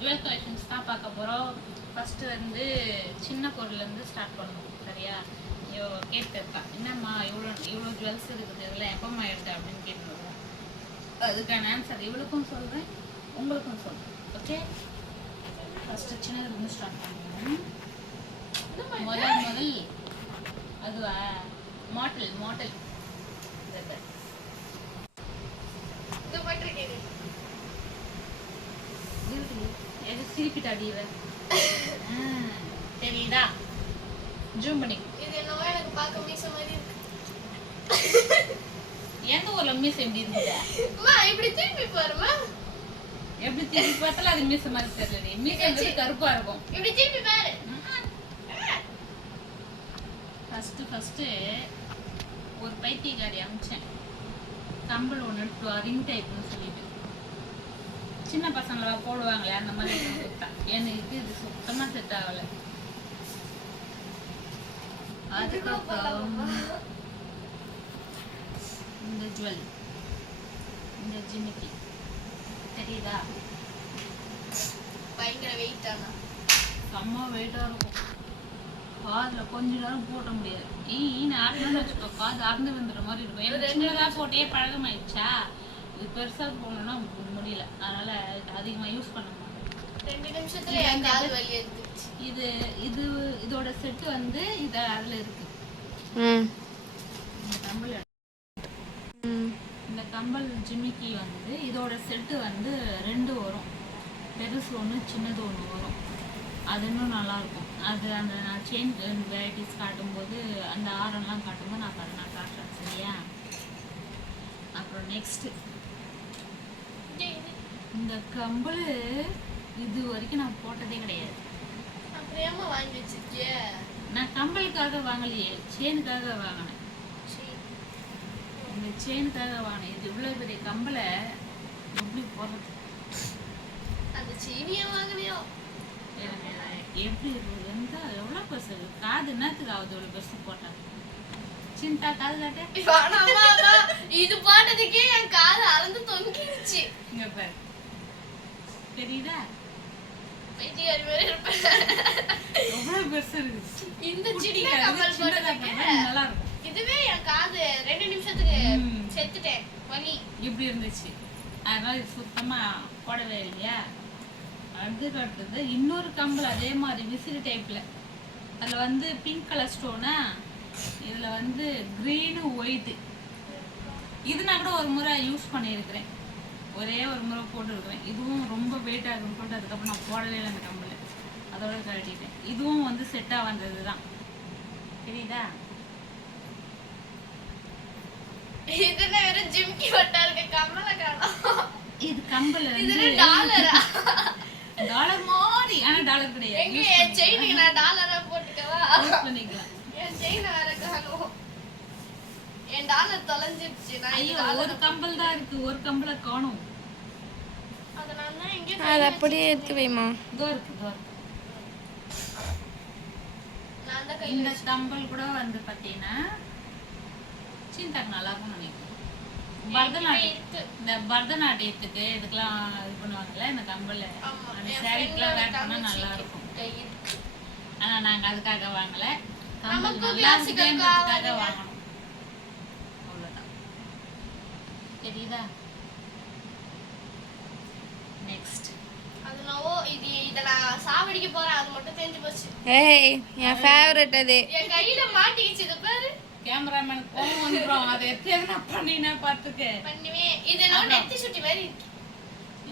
Jewel collections தான் பார்க்க போகிறோம் ஃபஸ்ட்டு வந்து சின்ன பொருள்லேருந்து ஸ்டார்ட் பண்ணுவோம் சரியா? ஐயோ கேட்டிருப்பா. என்னம்மா இவ்வளோ இவ்வளோ ஜுவல்ஸ் இருக்குது இதில் எப்பம்மா எடுத்த அப்படின்னு கேட்டுருவோம் அதுக்கான ஆன்சர் இவளுக்கும் சொல்கிறேன் உங்களுக்கும் சொல்கிறேன் ஓகே ஃபஸ்ட்டு சின்னதுலேருந்து ஸ்டார்ட் பண்ணுவோம் முதல் முதல். அதுவா? மாட்டல் மாட்டல் இது போட்டிருக்கேன் எது சிரிப்பிட்டாடி இவ ஆ, தெரியுதா? ஜூம் பண்ணி. இது என்னவோ எனக்கு பார்க்க மீச மாதிரி இருக்கு. எந்த ஊர்ல மீஸ் எப்படி இருக்குது அம்மா இப்படி திருப்பி பாருமா எப்படி திருப்பி பார்த்தாலும் அது மீஸ் மாதிரி தெரியல மீஸ் கருப்பா இருக்கும். இப்படி திருப்பி பாரு. ஃபர்ஸ்ட் ஃபர்ஸ்ட் ஒரு பைத்தியக்காரி அமிச்சேன். கம்பல் ஒன்று எடுத்து ரிங் டைப்னு சொல்லிட்டு சின்ன பசங்களா போடுவாங்களே அந்த மாதிரி கொடுத்தா. எனக்கு இது சுத்தமா செட் ஆகல? அதுக்கப்புறம் இந்த ஜுவல் இந்த ஜிமிக்கி. தெரியுதா? பயங்கர வெயிட் ஆனா செம்ம வெயிட்டாக இருக்கும். காதில் கொஞ்ச நேரம் போட்ட முடியாது. ஈன்னு ஆடணும்னு வச்சுக்கோ காது அறந்து வந்துடுற மாதிரி இருக்கும். எனக்கு சின்னதாக போட்டே பழகமாயிடுச்சா? இது பெருசாக போகணும்னா முடியல. அதனால அதிகமாக யூஸ் பண்ண மாட்டேன். ரெண்டு நிமிஷத்துல என் காது வலி எடுத்துச்சு இது இது இதோட செட்டு வந்து இது அதில் இருக்கு. ம். இந்த கம்பல் இந்த ஜிமிக்கி வந்து இதோட செட்டு வந்து ரெண்டு வரும். பெருசு ஒன்று சின்னது ஒன்று வரும். அது இன்னும் நல்லா இருக்கும். அது அந்த நான் செயின் வெரைட்டிஸ் காட்டும்போது அந்த ஆரம்லாம் காட்டும்போது நான் அதை நான் காட்டுறேன் சரியா? அப்புறம் நெக்ஸ்ட் இந்த கம்பல் இது வரைக்கும் நான் போட்டதே கிடையாது. அப்புறம் வாங்கி வச்சிருக்கிய. நான் கம்பலுக்காக வாங்கலையே செயினுக்காக வாங்கினேன். இந்த செயினுக்காக வாங்கினேன். இது இவ்வளோ பெரிய கம்பலை எப்படி போடுறது? அந்த சீனியை வாங்கினியோ? எப்படி எந்த எவ்வளோ இருக்கு? காது என்னத்துக்கு ஆகுது இவ்வளோ பெருசு போட்டா? சின்தா காது காட்ட. இது போட்டதுக்கே என் காது அறந்து தொங்கிடுச்சு இங்க பாரு. தெரியுதா? பைத்தியக்காரி மாதிரி இருப்பேன் எவ்வளோ பெருசு இருக்கு இந்த சின்ன நல்லா இருக்கும். இதுவே என் காது ரெண்டு நிமிஷத்துக்கு. செத்துட்டேன் வலி. இப்படி இருந்துச்சு. அதனால சுத்தமா போடவே இல்லையா? அதுக்கு அடுத்தது இன்னொரு கம்பல் அதே மாதிரி விசிறி டைப்ல அதுல வந்து பிங்க் கலர் ஸ்டோனா இதுல வந்து க்ரீனு ஒயிட்டு இது நான் கூட ஒரு முறை யூஸ் பண்ணியிருக்கிறேன். ஒரே ஒரு முறை போட்டுருக்கிறேன். இதுவும் ரொம்ப வெயிட்டாக இருக்குன்னு சொல்லிட்டு அதுக்கப்புறம் நான் போடவே இல்லை அந்த கம்பல். அதோட கழட்டிட்டேன். இதுவும் வந்து செட்டாக வந்தது தான். தெரியுதா? இது கம்பல் இது டாலரா டாலர் மாதிரி. ஆனா டாலர் கிடையாது எங்க யூஸ் என் செயினுக்கு நான் டாலரா போட்டுக்கவா யூஸ் பண்ணிக்கலாம் என் செயின் வேற காணோம் தொலைஞ்சிருச்சு நான் ஐயோ ஒரு கம்பல் தான் இருக்கு. ஒரு கம்பலை காணும். அதனால தான் எங்க அது அப்படியே எடுத்து வைமா இதோ இருக்கு இதோ இந்த கம்பல் கூட வந்து பாத்தீங்கன்னா சிந்தாக்கு நல்லா நினைக்கிறேன். பரதநாட்டியம். இந்த பரதநாட்டியத்துக்கு இதுக்கெல்லாம் இது பண்ணுவாங்கல்ல இந்த கம்பல். ஆமா. அந்த சாரிக்கெல்லாம் வேர் பண்ணா தங்கச்சிக்கு நல்லா இருக்கும். ஆனா நாங்க அதுக்காக வாங்கல. கம்பல் நமக்கு நல்லா இருக்குதுன்றதுக்காக. வாங்கணும். தெரியுதா? நெக்ஸ்ட் அதனாவோ இது இத நான் சாவடிக்க போறேன் அது மட்டும் தெரிஞ்சு போச்சு. ஏய் என் ஃபேவரட் அது. என் கையில மாட்டிக்கிச்சு இது பாரு. கேமராமேன் கோவம் வந்துடும் அதை எடுத்து எதுனா பண்ணினா பார்த்துக்க பண்ணுவேன் இது என்னவோ நெத்தி சுட்டி மாதிரி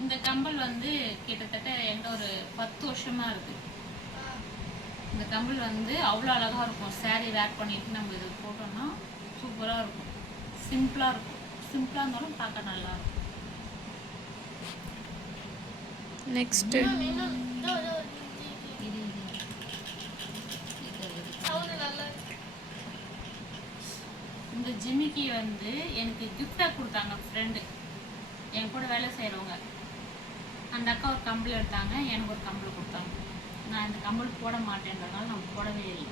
இந்த கம்பல் வந்து கிட்டத்தட்ட என்கிட்ட ஒரு பத்து வருஷமா இருக்கு. இந்த கம்பல் வந்து அவ்வளோ அழகா இருக்கும். saree வேர் பண்ணிட்டு நம்ம இது போட்டோம்னா சூப்பரா இருக்கும். சிம்பிளா இருக்கும். சிம்பிளா இருந்தாலும் பார்க்க நல்லா இருக்கும் நெக்ஸ்ட் இன்னும் இன்னும் இதோ, இதோ, இது, இது. இது இது இது, இது. sound நல்லா இருக்கு. இந்த ஜிமிக்கி வந்து எனக்கு கிஃப்டாக கொடுத்தாங்க ஃப்ரெண்டு என் கூட வேலை செய்கிறவங்க அந்த அக்கா ஒரு கம்பல் எடுத்தாங்க எனக்கு ஒரு கம்பல் கொடுத்தாங்க நான் இந்த கம்பல் போட மாட்டேன்றதுனால நான் போடவே இல்லை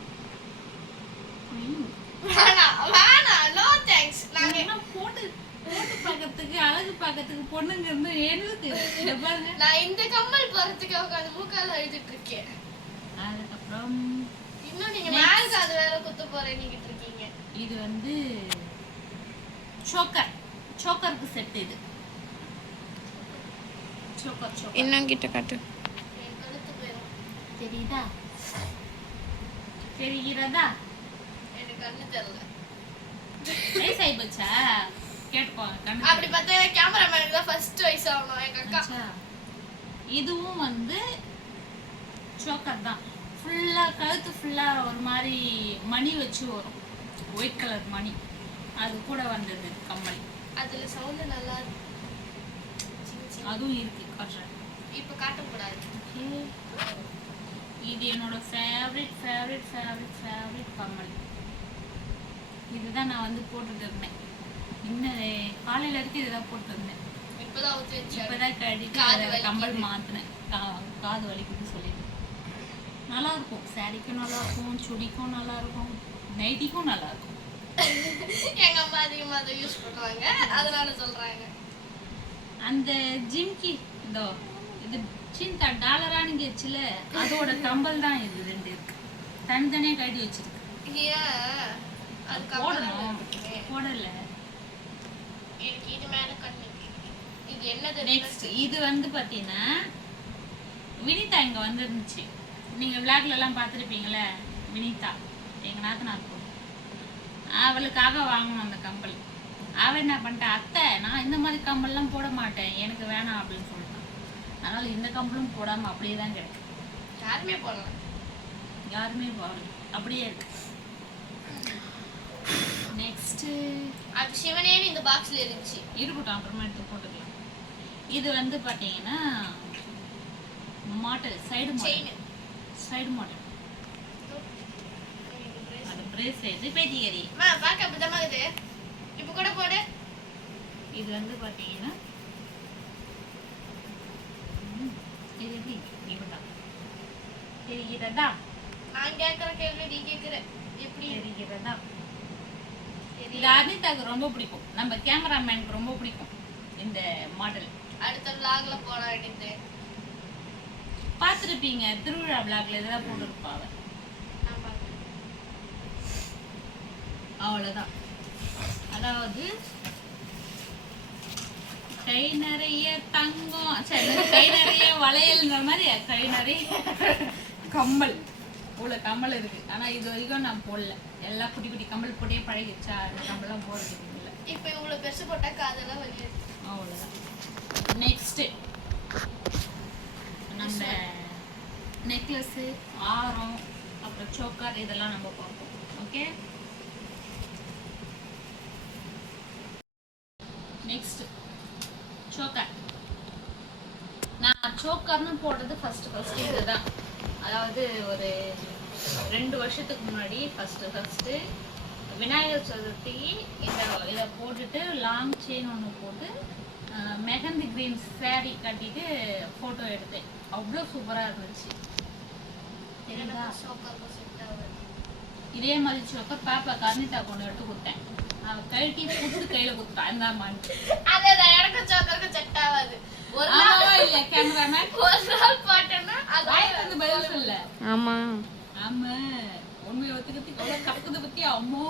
போட்டு போட்டு பார்க்கறதுக்கு அழகு பார்க்கறதுக்கு பொண்ணுங்க இருந்து எதுக்கு? பாருங்க. நான் இந்த கம்மல் போறதுக்கு உட்காந்து மூக்கால அழுதுட்டு இருக்கேன். அதுக்கப்புறம் இன்னும் நீங்க காது வேற குத்த போறேன்னு இருக்கீங்க. இது வந்து சோக்கர். சோக்கருக்கு செட் இது. Choker choker. இன்னும் கிட்ட. காட்டு தெரியுதா? தெரிகிறதா? எனக்கு கண்ணு தெரியல. வயசு ஆயிப்போச்சா கேட்டுக்கோங்க கண்ணு அப்படி பார்த்தா கேமராமேனுக்கு தான் ஃபர்ஸ்ட் வயசு ஆகணும் எங்க அக்கா? இதுவும் வந்து சோக்கர் தான். ஃபுல்லா கழுத்து ஃபுல்லா ஒரு மாதிரி மணி வச்சு வரும். ஒயிட் கலர் மணி. அது கூட வந்தது கம்மல் அதுல சவுண்ட் நல்லா இருக்கு. அதுவும் இருக்கு காட்டுறேன். இப்ப காட்டக்கூடாது. இது என்னோட ஃபேவரட் ஃபேவரட் ஃபேவரட் ஃபேவரட் கம்மல் இதுதான் நான் வந்து போட்டுட்டு இருந்தேன். இன்னும் காலையில வரைக்கும் இதுதான் போட்டு இருந்தேன் இப்பதான் இப்பதான் வலிக்குது. கம்பல் மாத்தினேன். காது வலிக்குது சொல்லிட்டு. நல்லா இருக்கும் சாரிக்கும் நல்லா இருக்கும் சுடிக்கும் நல்லா இருக்கும் நைட்டிக்கும் நல்லா இருக்கும் எங்க அம்மா அதிகமா அதை யூஸ் பண்ணுவாங்க. அதனால சொல்றாங்க. அந்த ஜிம்கி இதோ இது சின்ன டாலரானு கேச்சுல அதோட கம்பல் தான் இது ரெண்டு இருக்கு. தனித்தனியா கட்டி வச்சிருக்கு. போடணும். போடல எனக்கு இது மேல கண்ணு இது என்னது நெக்ஸ்ட் இது வந்து பாத்தீங்கன்னா வினிதா இங்க வந்திருந்துச்சு. நீங்க விளாக்ல எல்லாம் பார்த்துருப்பீங்களே வினிதா. எங்க நாத்தனார் பொண்ணு. அவளுக்காக வாங்கணும் அந்த கம்பல். அவ என்ன பண்ணிட்டா அத்தை நான் இந்த மாதிரி கம்பல்லாம் போட மாட்டேன். எனக்கு வேணாம் அப்படின்னு சொல்லிட்டான் அதனால இந்த கம்பலும் போடாம அப்படியே தான் கிடக்கு. யாருமே போடல. யாருமே போடல. அப்படியே இருக்கு. நெக்ஸ்ட் அது சிவனேன்னு இந்த பாக்ஸ்ல இருந்துச்சு. இருக்கட்டும் அப்புறமா எடுத்து போட்டுக்கலாம். இது வந்து பாத்தீங்கன்னா model side model side model அது பிரேஸ்லெட் பேட்டிகரி அம்மா பார்க்க அப்படிதான் இருக்குது. இப்ப கூட போடு. இது வந்து பாத்தீங்கன்னா ம், இது எப்படி? இப்படிதான் தெரிகிறதா? நான் கேட்கற கேள்வி நீ கேட்கிற எப்படி? தெரிகிறதா? இது. அனிதாக்கு ரொம்ப பிடிக்கும். நம்ம கேமராமேனுக்கு ரொம்ப பிடிக்கும் இந்த மாடல் அடுத்த vlogல போட வேண்டியது பார்த்துருப்பீங்க திருவிழா விளாக்ல இதெல்லாம் போட்டுருப்பா அவ? நான் பார்க்கிறேன். அவ்வளோதான் அதாவது கை நிறைய தங்கம் சரி கை நிறைய வளையல்ன்ற மாதிரி கை நிறைய கம்மல். இவ்வளோ கம்மல் இருக்கு ஆனா இது வரைக்கும் நான் போடல. எல்லாம் குட்டி குட்டி கம்மல் போட்டே பழகிடுச்சா? அது கம்மல்லாம் போடுறதுக்கு இல்லை. இப்ப இவ்வளவு பெருசு போட்டா காதெல்லாம் வலியுது. அவ்வளோதான் நெக்ஸ்ட் நம்ம நெக்லஸ்ஸு ஆரம் அப்புறம் சோக்கர் இதெல்லாம் நம்ம பார்ப்போம். ஓகே நெக்ஸ்ட் சோக்கர் நான் சோக்கர்னு போடுறது ஃபர்ஸ்ட் ஃபர்ஸ்ட் இதுதான். அதாவது ஒரு ரெண்டு வருஷத்துக்கு முன்னாடி ஃபர்ஸ்ட் ஃபர்ஸ்ட் விநாயகர் சதுர்த்திக்கு இந்த இதை போட்டுட்டு லாங் செயின் ஒன்று போட்டு மெஹந்தி கிரீன் saree கட்டிட்டு ஃபோட்டோ எடுத்தேன். அவ்வளோ சூப்பராக இருந்துச்சு. இதே மாதிரி சோக்கர் பாப்பா கர்னிதா கொண்டு எடுத்து கொடுத்தேன். அவ கழட்டி புட்டு கையில கொடுத்தா இந்த மாதிரி அதேதான் எனக்கும் சோக்காக்கு செட் ஆகாது. ஆமா. ஆமா. உண்மையை ஒத்துக்கிறதுக்கு எவ்வளவு கறக்குது பத்தி அம்மோ.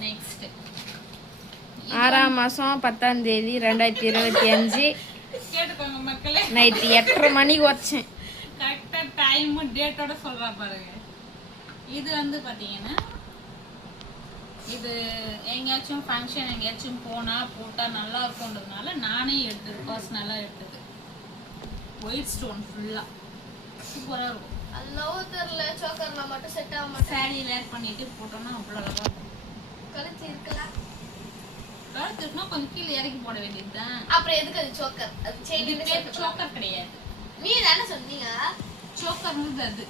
நெக்ஸ்ட் ஆறாம் மாசம் பத்தாம் தேதி ரெண்டாயிரத்தி இருபத்தி அஞ்சு. கேட்டுக்கோங்க மக்களே. நைட்டு எட்டரை மணிக்கு வச்சேன். கரெக்டா டைம் டேட்டோட சொல்றா பாருங்க. இது வந்து பாத்தீங்கன்னா இது எங்கேயாச்சும் ஃபங்க்ஷன் எங்கேயாச்சும் போனா போட்டா நல்லா இருக்கும்ன்றதுனால நானே எடுத்தது பர்சனலா எடுத்தது. ஒயிட் ஸ்டோன் ஃபுல்லா சூப்பரா இருக்கும். அல்லவோ தெரியல சோக்கர் நான் மட்டும் செட் ஆக மாட்டேன் சாரி பண்ணிட்டு போட்டோம்னா அவ்வளோ அழகா இருக்கும். கழுத்து இருக்கலாம் கழுத்துக்குனா கொஞ்சம் கீழே இறக்கி போட வேண்டியதுதான். அப்புறம் எதுக்கு அது சோக்கர்? அது செயின் சோக்கர். கிடையாது. நீ தானே சொன்னீங்க? சோக்கர்ன்றது அது.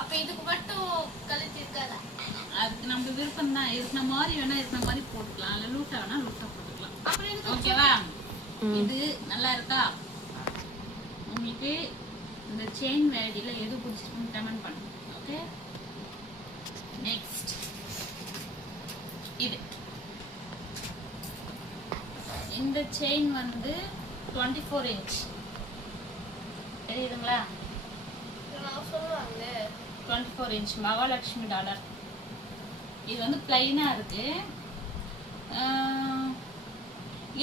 அப்ப இதுக்கு மட்டும் கழுத்து இருக்காதா? அதுக்கு நம்ம விருப்பம் தான். இருக்கிற மாதிரி வேணா இருக்கிற மாதிரி போட்டுக்கலாம். இல்லை லூட்டா வேணா லூட்டா போட்டுக்கலாம். ஓகேவா. இது நல்லா இருக்கா? உங்களுக்கு இந்த செயின் வேடியில் எது பிடிச்சிருக்குன்னு கமெண்ட் பண்ணுங்க. ஓகே நெக்ஸ்ட் இது. இந்த செயின் வந்து டுவெண்ட்டி ஃபோர் இன்ச் தெரியுதுங்களா? Twenty four inch Mahalakshmi dollar இது வந்து பிளைனாக இருக்கு.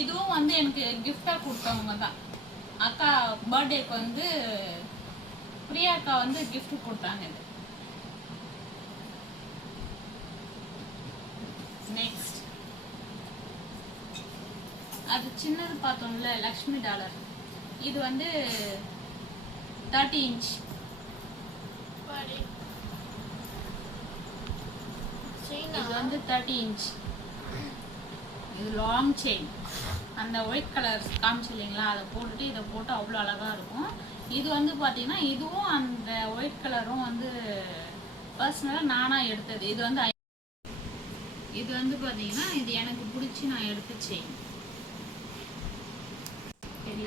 இதுவும் வந்து எனக்கு கிஃப்டாக கொடுத்தவங்க தான். அக்கா பர்த்டேக்கு வந்து பிரியா அக்கா வந்து கிஃப்ட் கொடுத்தாங்க இது. நெக்ஸ்ட் அது சின்னது பார்த்தோம்ல லக்ஷ்மி டாலர் இது வந்து தேர்ட்டி இன்ச் பாடி இது வந்து தேர்ட்டி இன்ச் இது லாங் செயின் அந்த ஒயிட் கலர் காமிச்சு இல்லைங்களா? அதை போட்டுட்டு இதை போட்டு அவ்வளோ அழகாக இருக்கும். இது வந்து பார்த்தீங்கன்னா இதுவும் அந்த ஒயிட் கலரும் வந்து பர்சனலாக நானாக எடுத்தது. இது வந்து இது வந்து பார்த்தீங்கன்னா இது எனக்கு பிடிச்சி நான் எடுத்த செயின்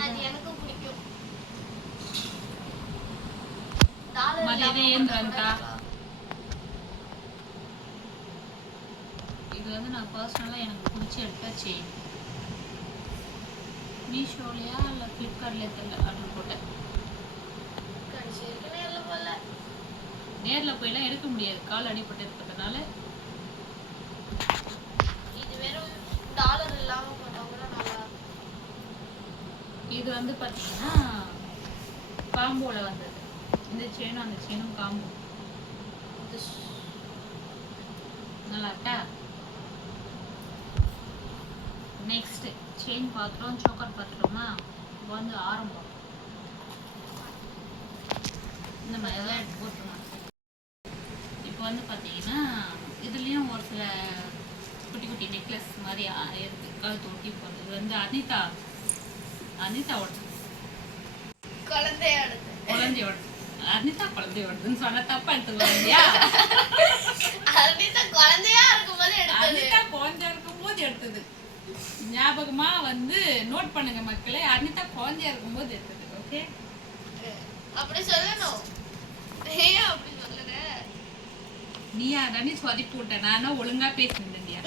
அது எனக்கும் இது வந்து நான் பர்சனலாக எனக்கு பிடிச்சி எடுத்த செயின் மீஷோலையா இல்லை ஃப்ளிப்கார்ட்லேயே தெரியல ஆர்டர் போட்டேன். நேர்ல போல. நேரில் போயெல்லாம் எடுக்க முடியாது கால் அடிபட்டு இருக்கிறதுனால இது வெறும் டாலர் இல்லாம போட்டா கூட நல்லா. இது வந்து பார்த்தீங்கன்னா காம்போவில் வந்தது. இந்த செயினும் அந்த செயினும் காம்போ. இது ஷ்- நல்லா இருக்கா நெக்ஸ்ட் செயின் பார்த்துட்டோம் சோக்கர் பார்த்துட்டோமா இப்போ வந்து ஆரம்பம். இந்த மாதிரி தான் எடுத்து போட்டுருவாங்க இப்போ வந்து பார்த்தீங்கன்னா இதுலேயும் ஒரு சில குட்டி குட்டி நெக்லஸ் மாதிரி இருக்கு. கழுத்து ஒட்டி போகிறது இது வந்து அனிதா. அனிதாவோட. குழந்தையோடது. குழந்தையோட. அனிதா குழந்தையோடதுன்னு சொன்னா தப்பா எடுத்துக்கலாம் இல்லையா? அனிதா குழந்தையா இருக்கும்போது எடுத்தது. அனிதா குழந்தை இருக்கும்போது எடுத்தது. ஞாபகமா வந்து நோட் பண்ணுங்க மக்களே. அனிதா குழந்தையா இருக்கும்போது எடுத்தது ஓகே அப்படி சொல்லணும். ஏன் அப்படி சொல்லுற நீயா தானே சொதப்பி விட்ட. நானும் ஒழுங்கா பேசிருந்தேன்டியா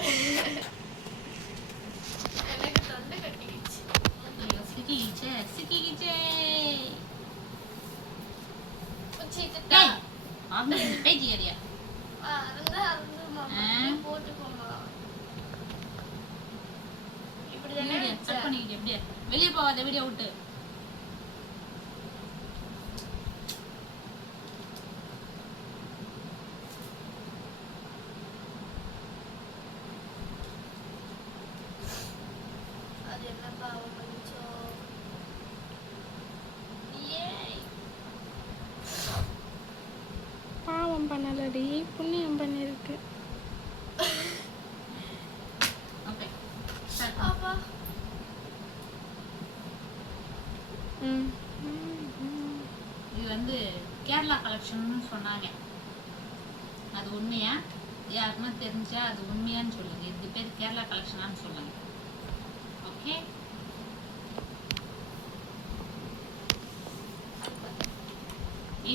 எனக்கு தொண்டை கட்டிக்கிச்சு. சிக்கிக்கிச்சே சிக்கிக்கிச்சே. இந்த பேஜ் ஏரியா அருந்து அருந்து மாமா ஆ. நீ போட்டுக்கோமா இப்படி தானே வீடியோ கட் பண்ணிக்கிட்டு எப்படியா வெளியே போகாத வீடியோ விட்டு. அது என்ன பாவம் பண்ணிச்சோ ஏய். பாவம் பண்ணலடி புண்ணியம் பண்ணிருக்கு ஓகே பாப்பா ம் ம், ம். இது வந்து கேரளா சொன்னாங்க. அது உண்மையா? யாருக்குன்னா தெரிஞ்சா அது உண்மையான்னு சொல்லுங்க. இது பேர் கேரளா கலெக்ஷனான்னு சொல்லுங்க. ஓகே?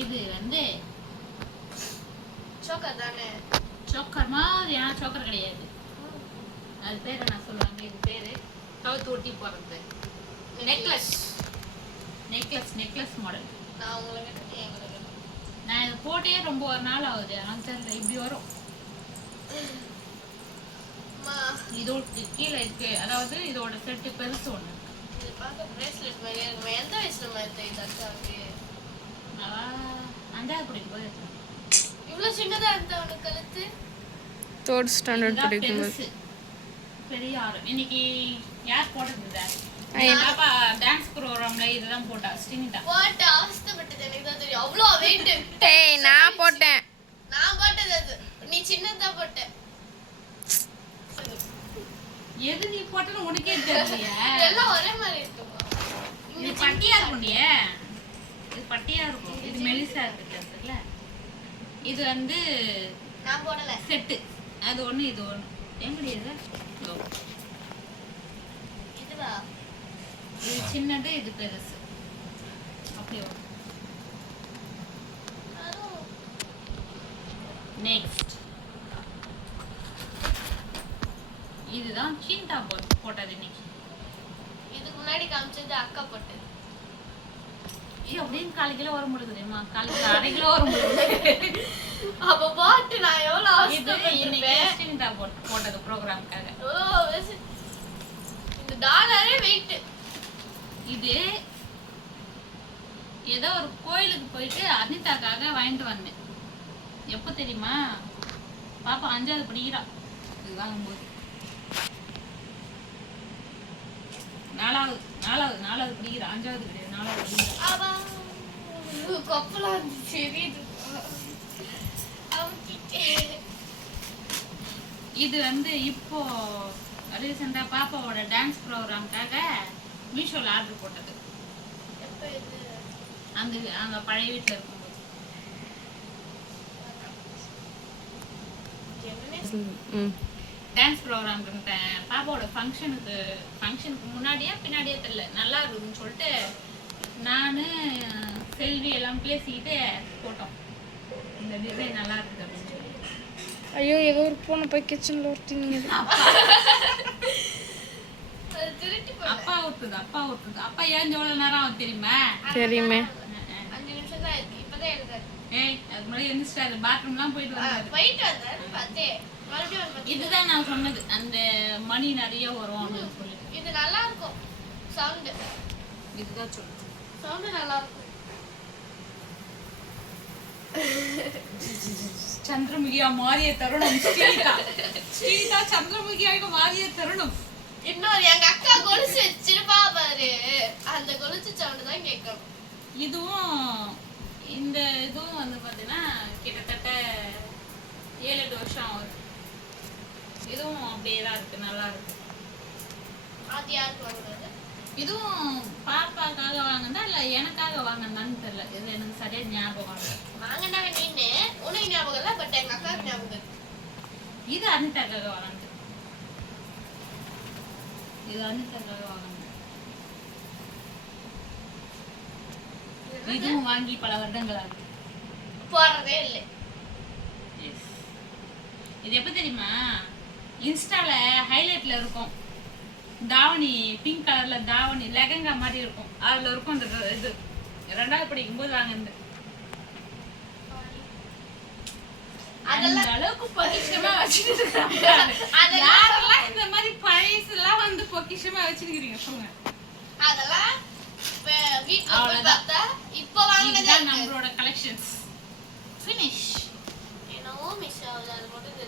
இது வந்து சோக்கா தானே? சோக்கர் மாதிரியான சோக்கர் கிடையாது. அது பேர் என்ன சொல்லுவாங்க இது பேரு கவுத்து ஒட்டி போடுறது. நெக்லஸ் நெக்லஸ் நெக்லஸ் மாடல் நான் உங்களை கிட்ட எங்களை கிட்ட நான் இது போட்டே ரொம்ப ஒரு நாள் ஆகுது. ஆனால் தெரியல இப்படி வரும். இதோட கீழே இருக்கு. அதாவது இதோட செட்டு பெருசு ஒன்று இது பிரேஸ்லெட் மாதிரியே இருக்கும் எந்த வயசுல மாதிரி இது அக்காவுக்கு அஞ்சாவது படிக்கும் போது வச்சேன். இவ்வளவு சின்னதா இருந்தா உனக்கு கழுத்து? தேர்ட் ஸ்டாண்டர்ட் பெருசு. பெரிய ஆரம் இன்னைக்கு யார் போட்டது இதை? பாப்பா டான்ஸ் ப்ரோக்ராம்ல இதுதான் போட்டா ஸ்ரீனிதா. போட்டு அவஸ்தைப்பட்டது எனக்கு தான் தெரியும். அவ்வளோ வெயிட் டேய் நான் போட்டேன். நான் போட்டது அது. நீ சின்னதா போட்ட. எது நீ போட்டன்னு உனக்கே தெரியலையே எல்லாம் ஒரே மாதிரி இருக்குமா? இது பட்டியா இருக்கும்டியே. இது பட்டியா இருக்கும். இது மெலிசா இருக்கு தெரியல இது வந்து நான் போடல. செட்டு. அது ஒண்ணு இது ஒண்ணு. எங்கடி இதோ. இதுவா? இது சின்னது இது பெருசு. அப்படியே நெக்ஸ்ட் இதுதான் சீன்டா போட் போட்டது இன்னைக்கு. இதுக்கு முன்னாடி காமிச்சது அக்கா போட்டு. ஏய் அப்படின்னு கால் கிலோ வர முடியுது தெரியுமா? கால் கிலோ அரை கிலோ வர முடியுது அப்ப போட்டு நான் எவ்வளவு இது ஸ்ரீனிதா போட்- போட்டது ப்ரோக்ராம்க்காக ஓ இந்த டாலரே வெயிட் இது ஏதோ ஒரு கோயிலுக்கு போயிட்டு அனிதாக்காக வாங்கிட்டு வந்தேன். எப்போ தெரியுமா? பாப்பா அஞ்சாவது படிக்கிறா. இது வாங்கும்போது நாலாவது நாலாவது நாலாவது படிக்கிறா. அஞ்சாவது கிடையாது நாலாவது படிக்கிறா. கொப்பலாம். அமுக்கிட்டேன். இது வந்து இப்போ ரீசெண்டாக பாப்பாவோட டான்ஸ் ப்ரோக்ராம்க்காக மீஷோவில் ஆர்டர் போட்டது. எப்ப இது? அந்த அங்கே பழைய வீட்டில் இருக்கும்போது. என்னன்னே? ம். டான்ஸ் ப்ரோக்ராம்க்கு பாப்பாவோட ஃபங்க்ஷனுக்கு ஃபங்க்ஷனுக்கு முன்னாடியே பின்னாடியே தெரியல. நல்லா இருக்குதுன்னு சொல்லிட்டு நான் செல்வி எல்லாம் பேசிக்கிட்டு போட்டோம். இந்த டிசைன் நல்லா இருக்குது அப்படின்னு சொல்லி. ஐயோ ஏதோ ஒரு பூனை போய் கிச்சனில் ஒருத்திங்க. அப்பா விட்டுது அப்பா விட்டுது அப்பா ஏன் எவ்வளோ நேரம் ஆகும் தெரியுமா? தெரியுமே. அஞ்சு நிமிஷம் தான் இருக்கு. இப்பதான் எழுதாரு ஏய் அதுக்கு முன்னாடி எந்திரிச்சிட்டாரு பாத்ரூம்லாம் போயிட்டு வந்தாரு. போயிட்டு வந்தாரு பார்த்தேன் மறுபடியும் வந்து பார்த்தேன். இதுதான் நான் சொன்னது. அந்த மணி நிறைய வரும் அப்படின்னு சொல்லி இது நல்லா இருக்கும் சவுண்டு. இதுதான் சொல்லுது சவுண்டு நல்லா இருக்கும் சந்திரமுகியா மாறிய தருணம். ஸ்ரீதா. ஸ்ரீதா சந்திரமுகியாக மாறிய தருணம். இன்னொரு எங்க அக்கா கொலுசு வச்சிருப்பா பாரு. அந்த கொலுசு சவுண்டு தான் கேட்கணும் இதுவும் இந்த இதுவும் வந்து பார்த்தீங்கன்னா கிட்டத்தட்ட ஏழு எட்டு வருஷம் ஆகுது. இதுவும் அப்படியே தான் இருக்கு நல்லா இருக்கு. அது யாருக்கு வாங்குறது? இதுவும் பாப்பாக்காக வாங்கினா இல்லை எனக்காக வாங்கினான்னு தெரியல. இது எனக்கு சரியா ஞாபகம் இல்லை வாங்கினாங்க நீனு. உனக்கு ஞாபகம் இல்லை பட் எங்க அக்காவுக்கு ஞாபகம் இது அனிதாக்காக வாங்கினது. இது இதுவும் வாங்கி பல வருடங்கள் ஆகுது போடுறதே இல்லை இது எப்போ தெரியுமா? இன்ஸ்டால ஹைலைட்ல இருக்கும். தாவணி பிங்க் கலர்ல தாவணி லெகங்கா மாதிரி இருக்கும். அதுல இருக்கும் இந்த இது. ரெண்டாவது படிக்கும் போது வாங்கினது. அந்த அளவுக்கு பொக்கிஷமா வச்சுட்டு இருக்காங்க அதெல்லாம் யாரெல்லாம் இந்த மாதிரி பழசெல்லாம் வந்து பொக்கிஷமா வச்சிருக்கீங்க சொல்லுங்க. அதெல்லாம் இப்ப வீட்டுல போய். பார்த்தா இப்ப வாங்கினதே. நம்மளோட கலெக்ஷன்ஸ் ஃபினிஷ் என்னவோ மிஸ் ஆகுது அது மட்டும்